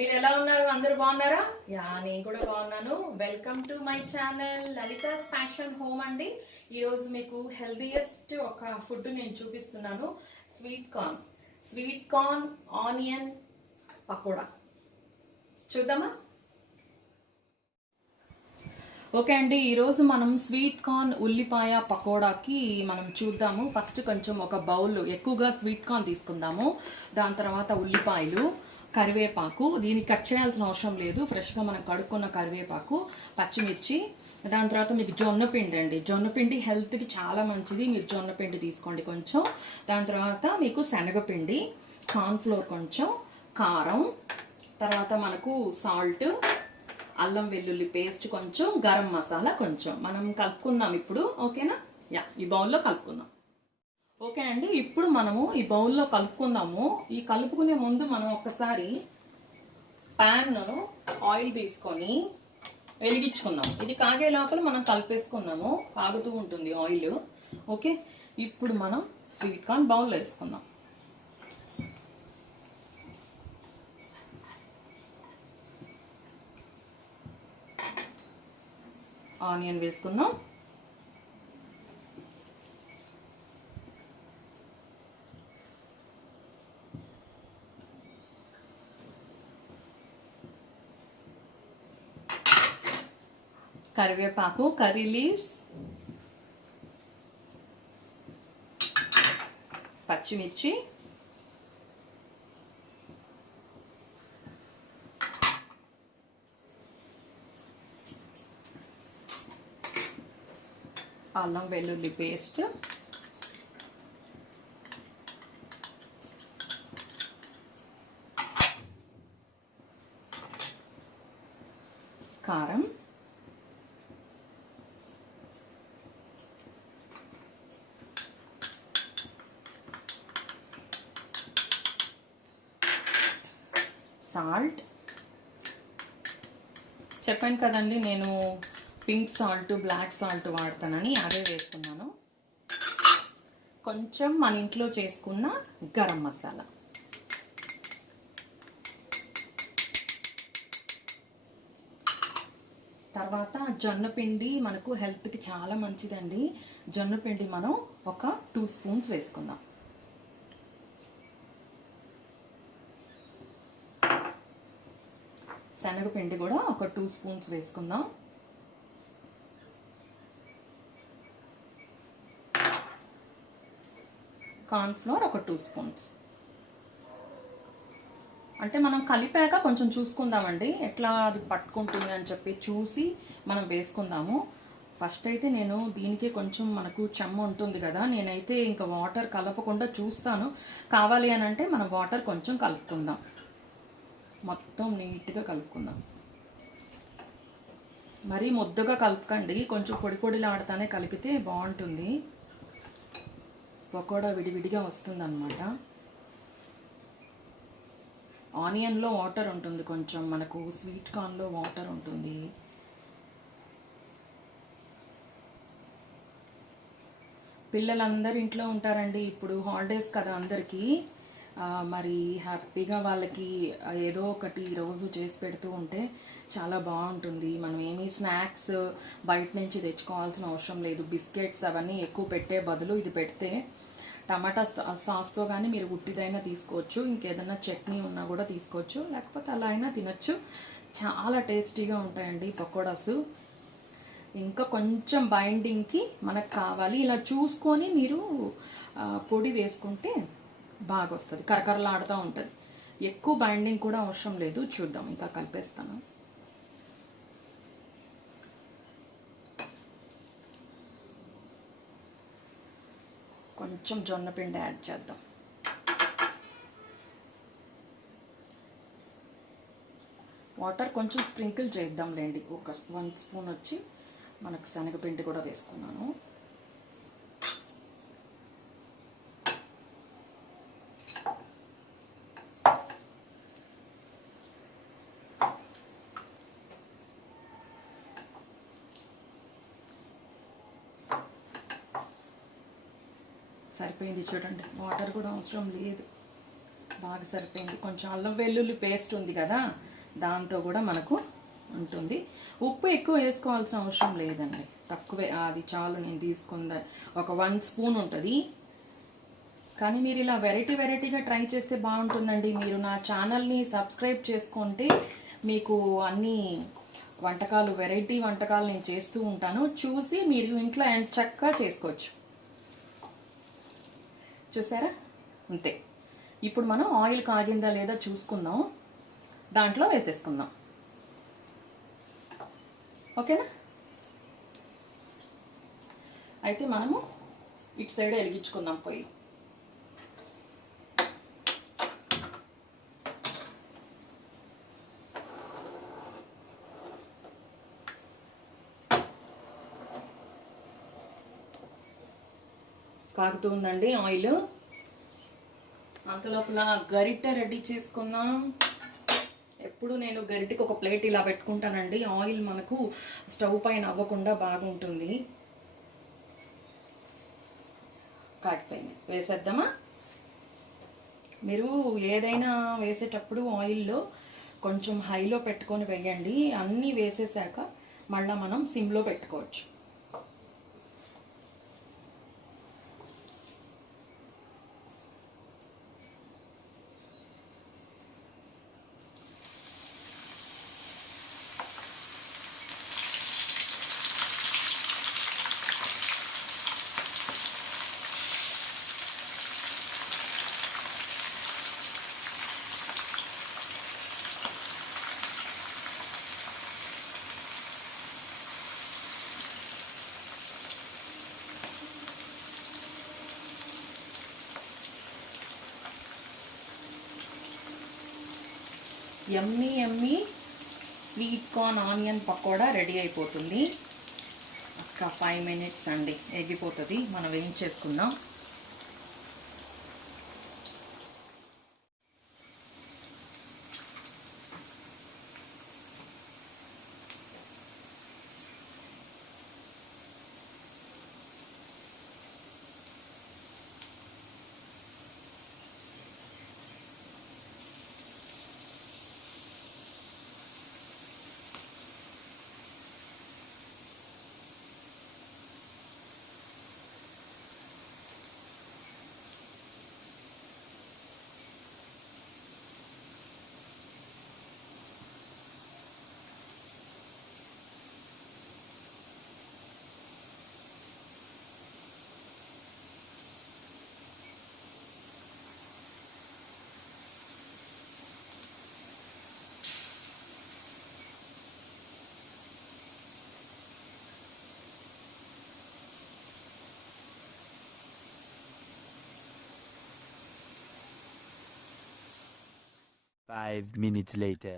మీరు ఎలా ఉన్నారు? అందరూ బాగున్నారా? నేను కూడా బాగున్నాను. Welcome to my channel Lalitha's fashion home అండి. ఈరోజు మీకు హెల్దీయెస్ట్ ఒక ఫుడ్ నేను చూపిస్తున్నాను. స్వీట్ కార్న్ ఆనియన్ పకోడా చూద్దామా? ఓకే అండి, ఈరోజు మనం స్వీట్ కార్న్ ఉల్లిపాయ పకోడాకి మనం చూద్దాము. ఫస్ట్ కొంచెం ఒక బౌల్ ఎక్కువగా స్వీట్ కార్న్ తీసుకుందాము. దాని తర్వాత ఉల్లిపాయలు, కరివేపాకు, దీన్ని కట్ చేయాల్సిన అవసరం లేదు, ఫ్రెష్గా మనం కడుక్కున్న కరివేపాకు, పచ్చిమిర్చి. దాని తర్వాత మీకు జొన్నపిండి అండి, జొన్నపిండి హెల్త్కి చాలా మంచిది, మీరు జొన్నపిండి తీసుకోండి కొంచెం. దాని తర్వాత మీకు శనగపిండి, కార్న్ఫ్లోర్ కొంచెం, కారం, తర్వాత మనకు సాల్ట్, అల్లం వెల్లుల్లి పేస్ట్ కొంచెం, గరం మసాలా కొంచెం. మనం కలుపుకుందాం ఇప్పుడు, ఓకేనా? ఈ బౌల్లో కలుపుకుందాం. ఓకే అండి, ఇప్పుడు మనము ఈ బౌల్లో కలుపుకుందాము. ఈ కలుపుకునే ముందు మనం ఒకసారి ప్యాన్ను ఆయిల్ తీసుకొని వెలిగించుకుందాం. ఇది కాగే లోపల మనం కలిపేసుకుందాము, కాగుతూ ఉంటుంది ఆయిల్. ఓకే, ఇప్పుడు మనం స్వీట్ కార్న్ బౌల్లో వేసుకుందాం. ఆనియన్ వేసుకుందాం, కరివేపాకు, కర్రీ లీవ్స్, పచ్చిమిర్చి, అల్లం వెల్లుల్లి పేస్ట్, కారం, సాల్ట్. చెప్పాను కదండి నేను పింక్ సాల్ట్, బ్లాక్ సాల్ట్ వాడతానని, అదే వేసుకున్నాను. కొంచెం మన ఇంట్లో చేసుకున్న గరం మసాలా, తర్వాత జొన్నపిండి మనకు హెల్త్కి చాలా మంచిదండి. జొన్నపిండి మనం ఒక 2 స్పూన్స్ వేసుకుందాం. శనగపిండి కూడా ఒక 2 స్పూన్స్ వేసుకుందాం. కార్న్ఫ్లోర్ ఒక 2 స్పూన్స్. అంటే మనం కలిపాక కొంచెం చూసుకుందామండి, ఎట్లా అది పట్టుకుంటుంది అని చెప్పి చూసి మనం వేసుకుందాము. ఫస్ట్ అయితే నేను దీనికి కొంచెం మనకు చెమ్మ ఉంటుంది కదా, నేనైతే ఇంకా వాటర్ కలపకుండా చూస్తాను. కావాలి అని అంటే మనం వాటర్ కొంచెం కలుపుకుందాం. మొత్తం నీట్గా కలుపుకుందాం. మరీ ముద్దగా కలుపుకండి, కొంచెం పొడి పొడిలాడుతానే కలిపితే బాగుంటుంది. పకోడా విడివిడిగా వస్తుంది అన్నమాట. ఆనియన్లో వాటర్ ఉంటుంది కొంచెం, మనకు స్వీట్ కార్న్లో వాటర్ ఉంటుంది. పిల్లలందరూ ఇంట్లో ఉంటారండి, ఇప్పుడు హాలిడేస్ కదా అందరికీ. మరి హ్యాపీగా వాళ్ళకి ఏదో ఒకటి రోజు చేసి పెడుతూ ఉంటే చాలా బాగుంటుంది. మనం ఏమీ స్నాక్స్ బయట నుంచి తెచ్చుకోవాల్సిన అవసరం లేదు. బిస్కెట్స్ అవన్నీ ఎక్కువ పెట్టే బదులు ఇది పెడితే టమాటా సాస్తో కానీ మీరు ఉట్టిదైనా తీసుకోవచ్చు, ఇంకేదైనా చట్నీ ఉన్నా కూడా తీసుకోవచ్చు, లేకపోతే అలా అయినా తినచ్చు. చాలా టేస్టీగా ఉంటాయండి పకోడాస్. ఇంకా కొంచెం బైండింగ్కి మనకు కావాలి, ఇలా చూసుకొని మీరు పొడి వేసుకుంటే బాగా వస్తుంది, కరకరలాడుతూ ఉంటుంది. ఎక్కువ బైండింగ్ కూడా అవసరం లేదు. చూద్దాం, ఇంకా కలిపేస్తాను. కొంచెం జొన్నపిండి యాడ్ చేద్దాం. వాటర్ కొంచెం స్ప్రింకిల్ చేద్దాంలేండి. ఒక 1 స్పూన్ వచ్చి మనకు శనగపిండి కూడా వేసుకున్నాను. సరిపోయింది చూడండి, వాటర్ కూడా అవసరం లేదు, బాగా సరిపోయింది. కొంచెం అల్లం వెల్లుల్లి పేస్ట్ ఉంది కదా, దాంతో కూడా మనకు ఉంటుంది. ఉప్పు ఎక్కువ వేసుకోవాల్సిన అవసరం లేదండి, తక్కువే, అది చాలు. నేను తీసుకుందా ఒక 1 స్పూన్ ఉంటుంది. కానీ మీరు ఇలా వెరైటీగా ట్రై చేస్తే బాగుంటుందండి. మీరు నా ఛానల్ని సబ్స్క్రైబ్ చేసుకుంటే మీకు అన్ని వంటకాలు, వెరైటీ వంటకాలు నేను చేస్తూ ఉంటాను. చూసి మీరు ఇంట్లో చక్కగా చేసుకోవచ్చు. చూసారా? అంతే. ఇప్పుడు మనం ఆయిల్ కాగిందా లేదా చూసుకుందాం, దాంట్లో వేసేసుకుందాం. ఓకేనా? అయితే మనము ఇటు సైడ్ వెలిగించుకుందాం పొయ్యి. కాగుతూ ఉందండి ఆయిల్. అంతలోపల గరిటె రెడీ చేసుకుందాం. ఎప్పుడు నేను గరిటెకి ఒక ప్లేట్ ఇలా పెట్టుకుంటానండి, ఆయిల్ మనకు స్టవ్ పైన అవ్వకుండా బాగుంటుంది. కాగిపోయింది, వేసేద్దామా? మీరు ఏదైనా వేసేటప్పుడు ఆయిల్లో కొంచెం హైలో పెట్టుకొని వేయండి. అన్నీ వేసేసాక మళ్ళీ మనం సిమ్లో పెట్టుకోవచ్చు. Yummy sweet corn onion pakoda ready అయిపోతుంది. ఒక 5 మినిట్స్ అండి, ఎగిపోతుంది. మనం వేయించేసుకుందాం. Five minutes later.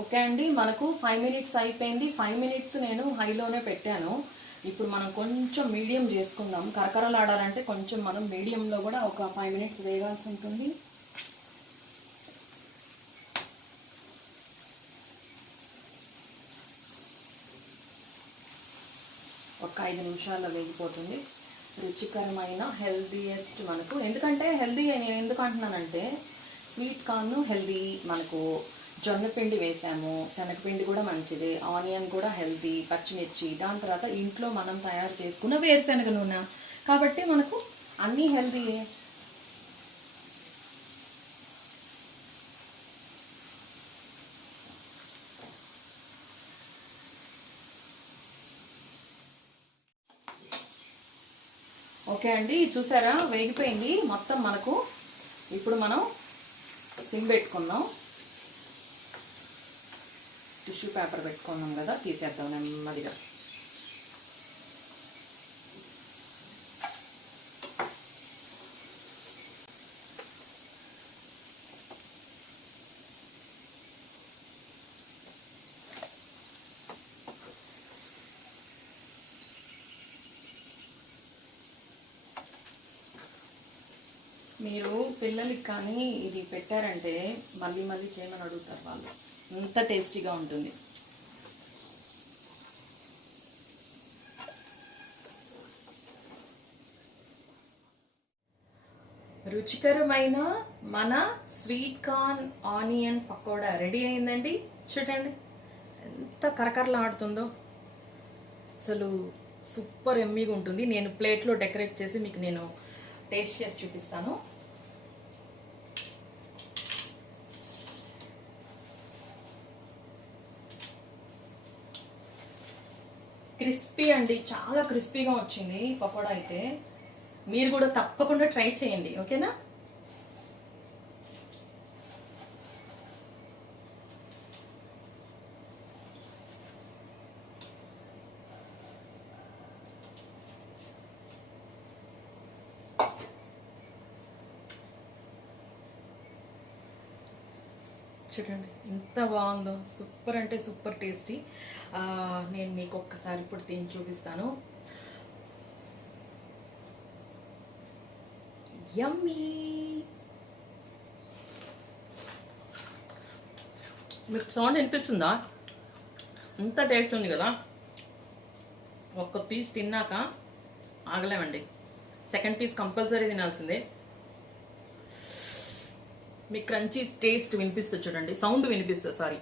ఓకే అండి, మనకు 5 మినిట్స్ అయిపోయింది. 5 మినిట్స్ నేను హైలోనే పెట్టాను. ఇప్పుడు మనం కొంచెం మీడియం చేసుకుందాం. కరకరలాడాలంటే కొంచెం మనం మీడియంలో కూడా ఒక 5 మినిట్స్ వేగాల్సి ఉంటుంది. ఒక 5 నిమిషాల్లో వేగిపోతుంది. రుచికరమైన హెల్దీయెస్ట్ మనకు, ఎందుకంటే హెల్దీ నేను ఎందుకు అంటున్నానంటే స్వీట్ కార్న్ హెల్దీ, మనకు జొన్నపిండి వేసాము, శనగపిండి కూడా మంచిది, ఆనియన్ కూడా హెల్దీ, పచ్చిమిర్చి, దాని తర్వాత ఇంట్లో మనం తయారు చేసుకున్న వేరుశనగ నూనె, కాబట్టి మనకు అన్నీ హెల్దీయే. ఓకే అండి, చూసారా? వేగిపోయింది మొత్తం మనకు. ఇప్పుడు మనం సిమ్ పెట్టుకుందాం. టిష్యూ పేపర్ పెట్టుకున్నాం కదా, తీసేద్దాం నెమ్మదిగా. మీరు పిల్లలకి కానీ ఇది పెట్టారంటే మళ్ళీ మళ్ళీ చేయమని అడుగుతారు వాళ్ళు, అంత టేస్టీగా ఉంటుంది. రుచికరమైన మన sweet corn onion pakoda ready అయిందండి. చూడండి ఎంత కరకరలాడుతుందో, అసలు సూపర్ ఎమ్మీగా ఉంటుంది. నేను ప్లేట్లో డెకరేట్ చేసి మీకు నేను టేస్ట్ చేసి చూపిస్తాను. క్రిస్పీ అండి, చాలా క్రిస్పీగా వచ్చింది పకోడా అయితే. మీరు కూడా తప్పకుండా ట్రై చేయండి, ఓకేనా? చూడండి ఎంత బాగుందో, సూపర్ అంటే సూపర్ టేస్టీ. నేను మీకు ఒక్కసారి ఇప్పుడు తిని చూపిస్తాను. యమ్మీ! మీకు సౌండ్ వినిపిస్తుందా? ఎంత టేస్ట్ ఉంది కదా. ఒక్క పీస్ తిన్నాక ఆగలేమండి, సెకండ్ పీస్ కంపల్సరీ తినాల్సిందే. మీకు క్రంచీ టేస్ట్ వినిపిస్తుంది చూడండి, సౌండ్ వినిపిస్తుంది, సారీ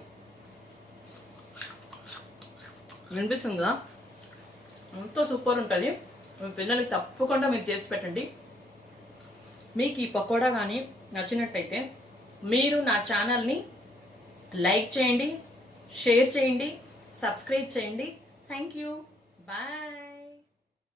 వినిపిస్తుంది కదా. ఎంతో సూపర్ ఉంటుంది. మీ పిల్లలకి తప్పకుండా మీరు చేసి పెట్టండి. మీకు ఈ పకోడా కానీ నచ్చినట్టయితే మీరు నా ఛానల్ని లైక్ చేయండి, షేర్ చేయండి, సబ్స్క్రైబ్ చేయండి. Thank you, bye.